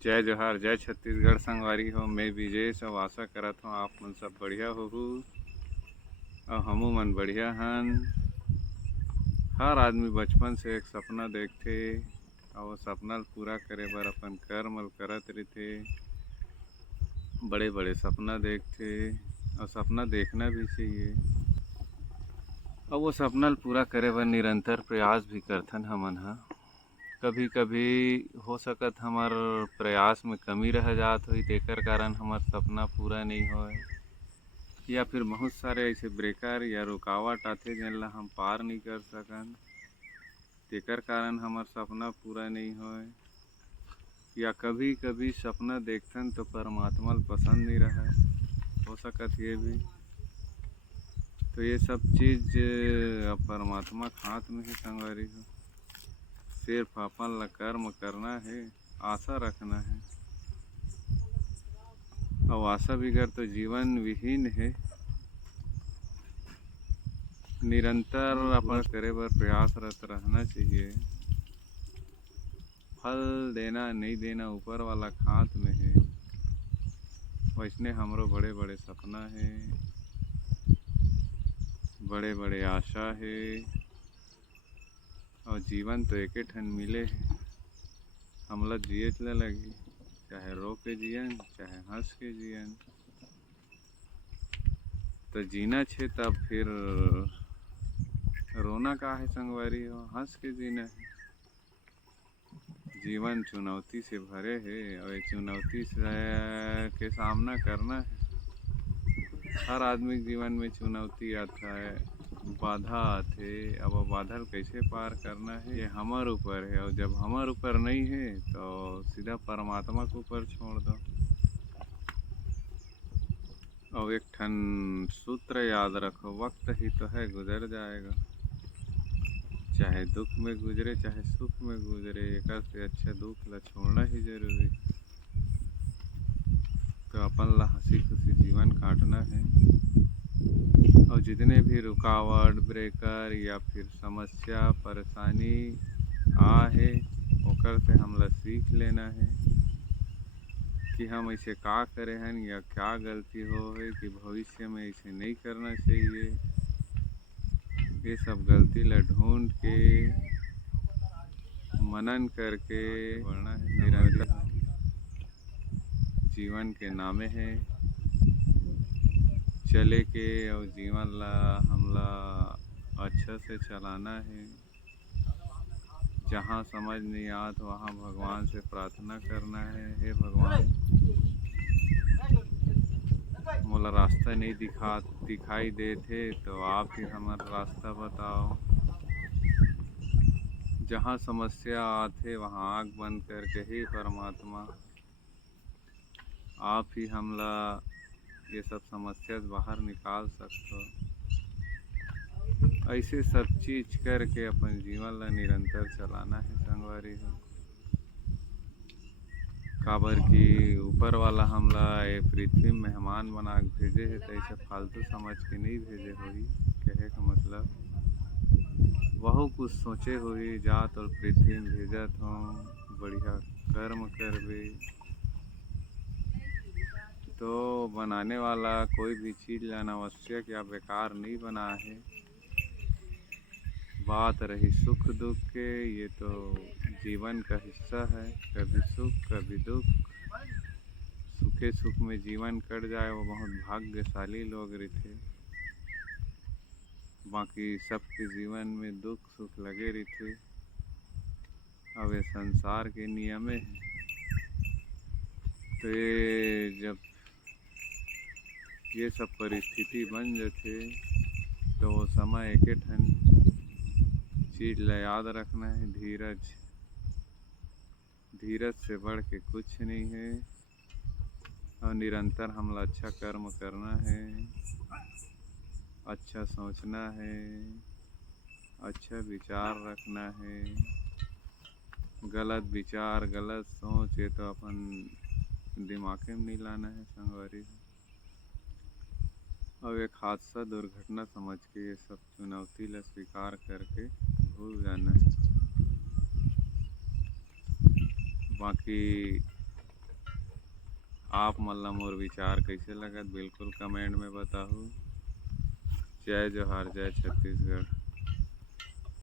जय जोहार, जय छत्तीसगढ़ संगवारी हो। मैं विजय सब आशा करत हूँ आप मन सब बढ़िया होहू और हमू मन बढ़िया हन। हर आदमी बचपन से एक सपना देखथे और वो सपना ल पूरा करे बर अपन कर्म ल करत रथे। बड़े बड़े सपना देखथे और सपना देखना भी चाहिए और वो सपना ल पूरा करे बर निरंतर प्रयास भी करथन हमन ह। कभी कभी हो सकत हमार प्रयास में कमी रह जात होही, तेकर कारण हमार सपना पूरा नहीं होए, या फिर बहुत सारे ऐसे ब्रेकर या रुकावट आथे जिन ला हम पार नहीं कर सकन, तेकर कारण हमार सपना पूरा नहीं होए। या कभी कभी सपना देखथन तो परमात्मा ल पसंद नहीं रहे, हो सकत ये भी। तो ये सब चीज़ परमात्मा के हाथ में है संगवारी हो। सिर्फ अपन ला कर्म करना है, आशा रखना है, और आशा बगैर तो जीवन विहीन है। निरंतर अपन करे बर प्रयासरत रहना चाहिए। फल देना नहीं देना ऊपर वाला के हाथ में है। वैसने हमरो बड़े बड़े सपना है, बड़े बड़े आशा है, और जीवन तो एक ठन मिले है, हमला जिए ला लगी, चाहे रो के जियन चाहे हंस के जियन। तो जीना छे तब फिर रोना का है संगवारी हो, हंस के जीना है। जीवन चुनौती से भरे है और ये चुनौती से के सामना करना है। हर आदमी के जीवन में चुनौती आता है, बाधा आते। अब वो बाधा कैसे पार करना है ये हमारे ऊपर है, और जब हमारे ऊपर नहीं है तो सीधा परमात्मा के ऊपर छोड़ दो। और एक ठन सूत्र याद रखो, वक्त ही तो है गुजर जाएगा। चाहे दुख में गुजरे चाहे सुख में गुजरे, एक से अच्छा दुख ला छोड़ना ही जरूरी। तो अपन ला हंसी खुशी जीवन काटना है, और जितने भी रुकावट ब्रेकर या फिर समस्या परेशानी आ है ओकर से हमला सीख लेना है कि हम ऐसे का करे हैं या क्या गलती हो है कि भविष्य में ऐसे नहीं करना चाहिए। ये सब गलती ला ढूंढ के मनन करके बढ़ना है। निरंतर जीवन के नामे है चले के, और जीवन ला हमला अच्छा से चलाना है। जहाँ समझ नहीं आत वहाँ भगवान से प्रार्थना करना है, हे भगवान मोला रास्ता नहीं दिखाई देते तो आप ही हमारा रास्ता बताओ। जहाँ समस्या आते वहाँ आँख बंद करके ही परमात्मा आप ही हमला ये सब समस्या से बाहर निकाल सकते। ऐसे सब चीज करके अपन जीवन ला निरंतर चलाना है संगवारी हो। काबर की ऊपर वाला हमला ये पृथ्वी में मेहमान बना के भेजे है, तो ऐसे फालतू समझ के नहीं भेजे होही। कहे का मतलब वहु कुछ सोचे हुई जात और पृथ्वी में भेजत हो, बढ़िया कर्म करबे तो बनाने वाला कोई भी चीज़ अनावश्यक या बेकार नहीं बना है। बात रही सुख दुख के, ये तो जीवन का हिस्सा है, कभी सुख कभी दुख। सुखे सुख में जीवन कट जाए वो बहुत भाग्यशाली लोग रहते, बाकी सबके जीवन में दुख सुख लगे रहते। अब ये संसार के नियम है। तो ये जब ये सब परिस्थिति बन जाते तो वो समय एक ठन चीज ला याद रखना है, धीरज। धीरज से बढ़ के कुछ नहीं है, और निरंतर हमला अच्छा कर्म करना है, अच्छा सोचना है, अच्छा विचार रखना है। गलत विचार गलत सोच ये तो अपन दिमाग में नहीं लाना है संगवारी। अब एक हादसा दुर्घटना समझ के ये सब चुनौती ला स्वीकार करके भूल जाना है। बाकी आप मन ला मोर विचार कइसे लगत बिल्कुल कमेंट में बताहू। जय जोहार, जय छत्तीसगढ़।